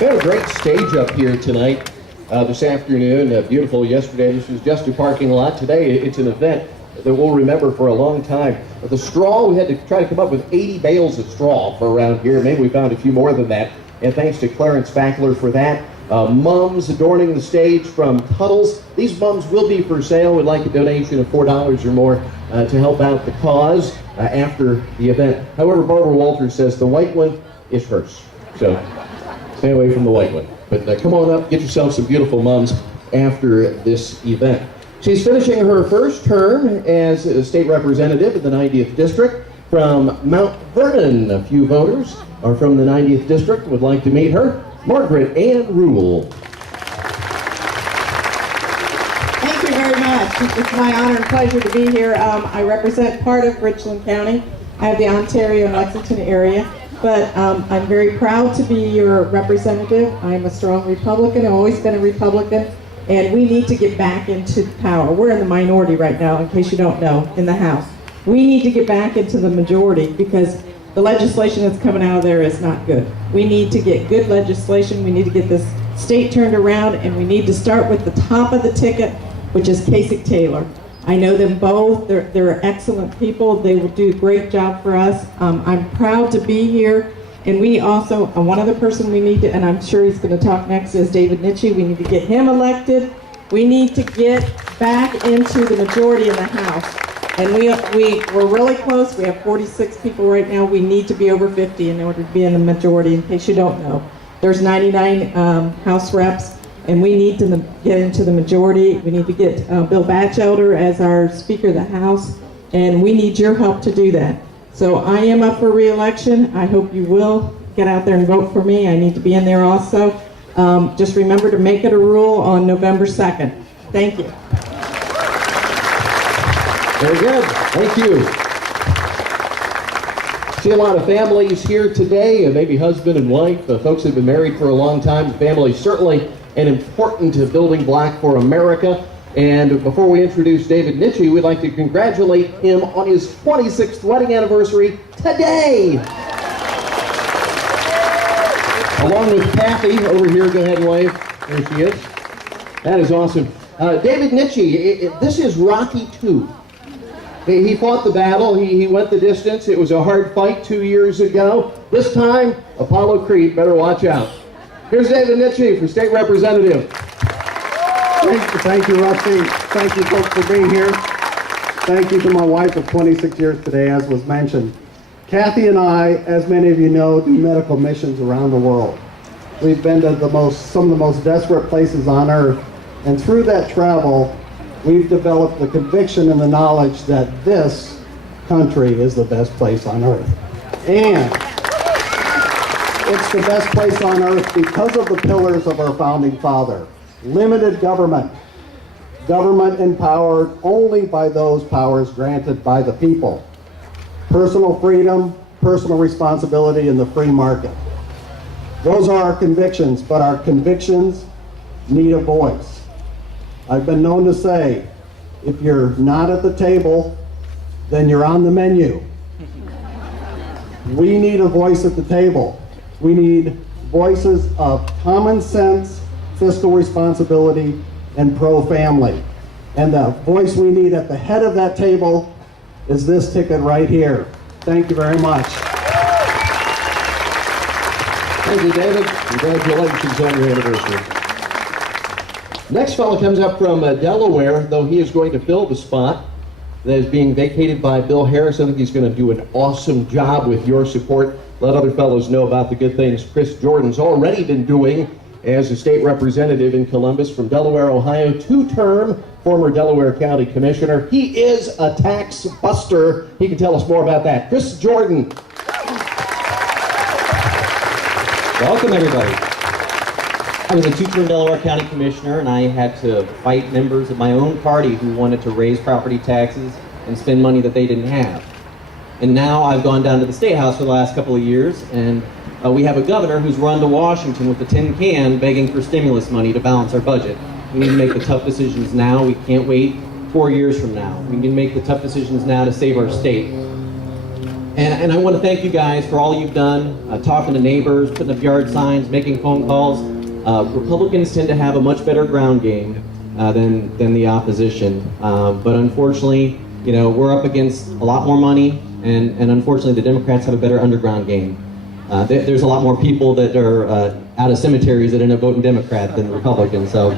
We had a great stage up here tonight, this afternoon. Beautiful yesterday. This was just a parking lot. Today, it's an event that we'll remember for a long time. But the straw, we had to try to come up with 80 bales of straw for around here. Maybe we found a few more than that. And thanks to Clarence Fackler for that. Mums adorning the stage from Tuttle's. These mums will be for sale. We'd like a donation of $4 or more to help out the cause after the event. However, Barbara Walters says the white one is hers. So stay away from the white one. But come on up, get yourself some beautiful mums after this event. She's finishing her first term as a state representative in the 90th District from Mount Vernon. A few voters are from the 90th District would like to meet her. Margaret Ann Rule. Thank you very much. It's my honor and pleasure to be here. I represent part of Richland County. I have the Ontario and Lexington area, but I'm very proud to be your representative. I'm a strong Republican. I've always been a Republican, and we need to get back into power. We're in the minority right now, in case you don't know, in the House. We need to get back into the majority because the legislation that's coming out of there is not good. We need to get good legislation. We need to get this state turned around, and we need to start with the top of the ticket, which is Kasich Taylor. I know them both. They're excellent people. They will do a great job for us. I'm proud to be here. And we also, one other person we need to, and I'm sure he's going to talk next, is David Nitchie. We need to get him elected. We need to get back into the majority in the House. And we're really close. We have 46 people right now. We need to be over 50 in order to be in the majority, in case you don't know. There's 99 House reps, and we need to get into the majority. We need to get Bill Batchelder as our Speaker of the House, and we need your help to do that. So I am up for re-election. I hope you will get out there and vote for me. I need to be in there also. Just remember to make it a rule on November 2nd. Thank you. Very good. Thank you. See a lot of families here today, maybe husband and wife, folks that have been married for a long time. Family is certainly an important building block for America. And before we introduce David Nitchie, we'd like to congratulate him on his 26th wedding anniversary today. Along with Kathy over here, go ahead and wave. There she is. That is awesome. David Nitchie, this is Rocky II. He fought the battle. He went the distance. It was a hard fight 2 years ago. This time, Apollo Creed, better watch out. Here's David Nitchie for State Representative. Thank you, Rusty. Thank you, folks, for being here. Thank you to my wife of 26 years today, as was mentioned. Kathy and I, as many of you know, do medical missions around the world. We've been to some of the most desperate places on earth, and through that travel, we've developed the conviction and the knowledge that this country is the best place on earth. And it's the best place on earth because of the pillars of our founding father. Limited government. Government empowered only by those powers granted by the people. Personal freedom, personal responsibility, and the free market. Those are our convictions, but our convictions need a voice. I've been known to say, if you're not at the table, then you're on the menu. We need a voice at the table. We need voices of common sense, fiscal responsibility, and pro-family. And the voice we need at the head of that table is this ticket right here. Thank you very much. Thank you, David. Congratulations on your anniversary. Next fellow comes up from Delaware, though he is going to fill the spot that is being vacated by Bill Harris. I think he's going to do an awesome job with your support. Let other fellows know about the good things Chris Jordan's already been doing as a state representative in Columbus from Delaware, Ohio, two-term former Delaware County Commissioner. He is a tax buster. He can tell us more about that. Chris Jordan. Welcome, everybody. I was a two-term Delaware County Commissioner, and I had to fight members of my own party who wanted to raise property taxes and spend money that they didn't have. And now I've gone down to the State House for the last couple of years, and we have a governor who's run to Washington with a tin can begging for stimulus money to balance our budget. We need to make the tough decisions now. We can't wait 4 years from now. We need to make the tough decisions now to save our state. And I want to thank you guys for all you've done, talking to neighbors, putting up yard signs, making phone calls. Republicans tend to have a much better ground game than the opposition. But unfortunately, you know, we're up against a lot more money, and unfortunately the Democrats have a better underground game. There's a lot more people that are out of cemeteries that end up voting Democrat than Republican. So,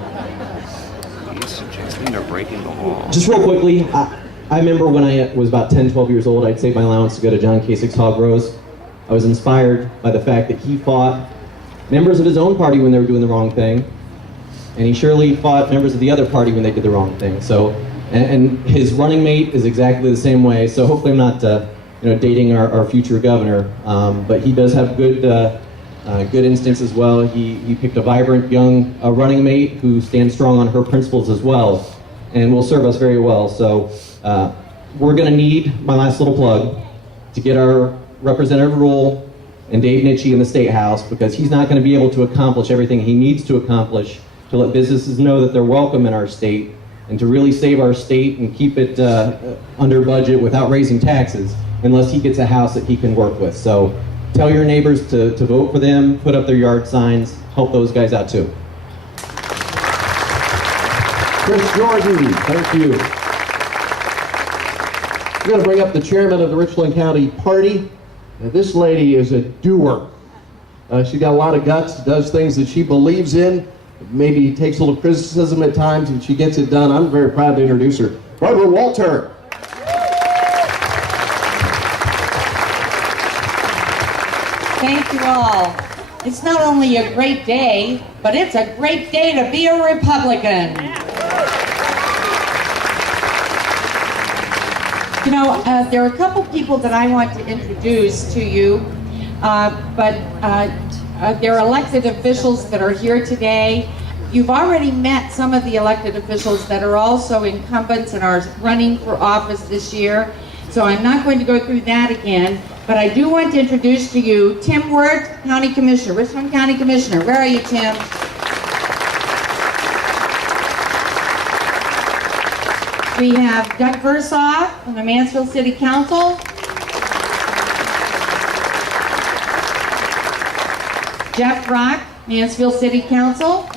He's suggesting they're breaking the law. just real quickly, I remember when I was about 10, 12 years old, I'd save my allowance to go to John Kasich's hog roast. I was inspired by the fact that he fought members of his own party when they were doing the wrong thing, and he surely fought members of the other party when they did the wrong thing. So, and his running mate is exactly the same way. So hopefully I'm not, dating our future governor, but he does have good instincts as well. He picked a vibrant young running mate who stands strong on her principles as well, and will serve us very well. So we're going to need, my last little plug, to get our Representative Rule and Dave Nitchie in the State House, because he's not going to be able to accomplish everything he needs to accomplish to let businesses know that they're welcome in our state, and to really save our state and keep it under budget without raising taxes, unless he gets a house that he can work with. So tell your neighbors to vote for them, put up their yard signs, help those guys out too. Chris Jordan, thank you. I'm going to bring up the chairman of the Richland County Party. Now, this lady is a doer. She's got a lot of guts, does things that she believes in, maybe takes a little criticism at times, and she gets it done. I'm very proud to introduce her. Barbara Walter. Thank you all. It's not only a great day, but it's a great day to be a Republican. You know, there are a couple people that I want to introduce to you, but they're elected officials that are here today. You've already met some of the elected officials that are also incumbents and are running for office this year, so I'm not going to go through that again. But I do want to introduce to you Tim Wirt, County Commissioner, Richland County Commissioner. Where are you, Tim? We have Doug Versoff from the Mansfield City Council. Jeff Rock, Mansfield City Council.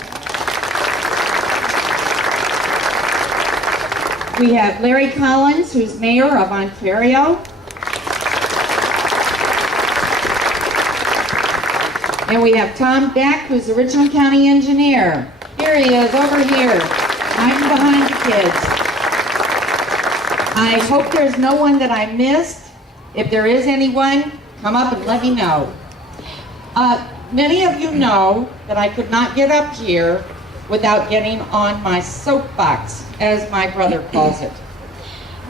We have Larry Collins, who's Mayor of Ontario. And we have Tom Beck, who's the Richland County Engineer. Here he is, over here, hiding behind the kids. I hope there's no one that I missed. If there is anyone, come up and let me know. Many of you know that I could not get up here without getting on my soapbox, as my brother calls it.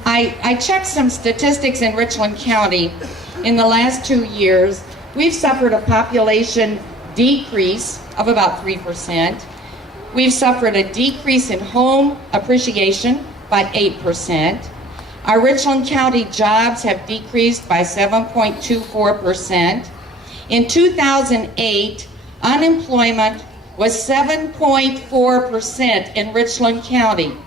I checked some statistics in Richland County. In the last 2 years, we've suffered a population decrease of about 3%. We've suffered a decrease in home appreciation by 8%. Our Richland County jobs have decreased by 7.24%. In 2008, unemployment was 7.4% in Richland County.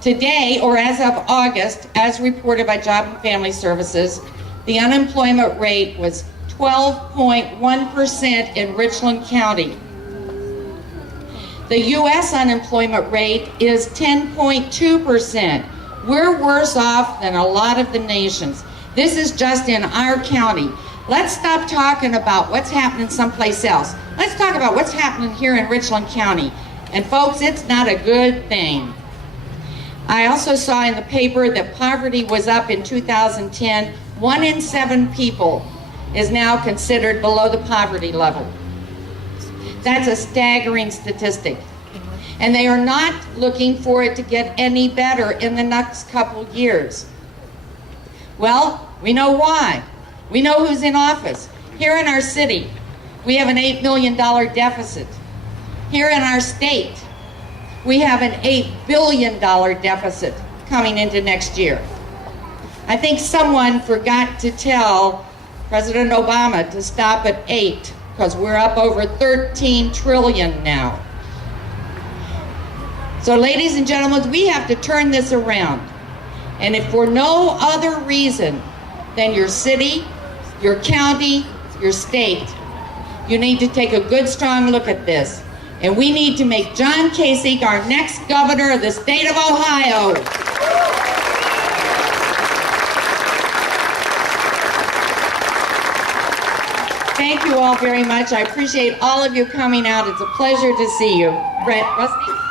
Today, or as of August, as reported by Job and Family Services, the unemployment rate was 12.1% in Richland County. The U.S. unemployment rate is 10.2%. We're worse off than a lot of the nations. This is just in our county. Let's stop talking about what's happening someplace else. Let's talk about what's happening here in Richland County. And folks, it's not a good thing. I also saw in the paper that poverty was up in 2010. 1 in 7 people is now considered below the poverty level. That's a staggering statistic. And they are not looking for it to get any better in the next couple years. Well, we know why. We know who's in office. Here in our city, we have an $8 million deficit. Here in our state, we have an $8 billion deficit coming into next year. I think someone forgot to tell President Obama to stop at 8, because we're up over 13 trillion now. So ladies and gentlemen, we have to turn this around. And if for no other reason than your city, your county, your state. You need to take a good, strong look at this. And we need to make John Kasich our next governor of the state of Ohio. Thank you all very much. I appreciate all of you coming out. It's a pleasure to see you. Rusty?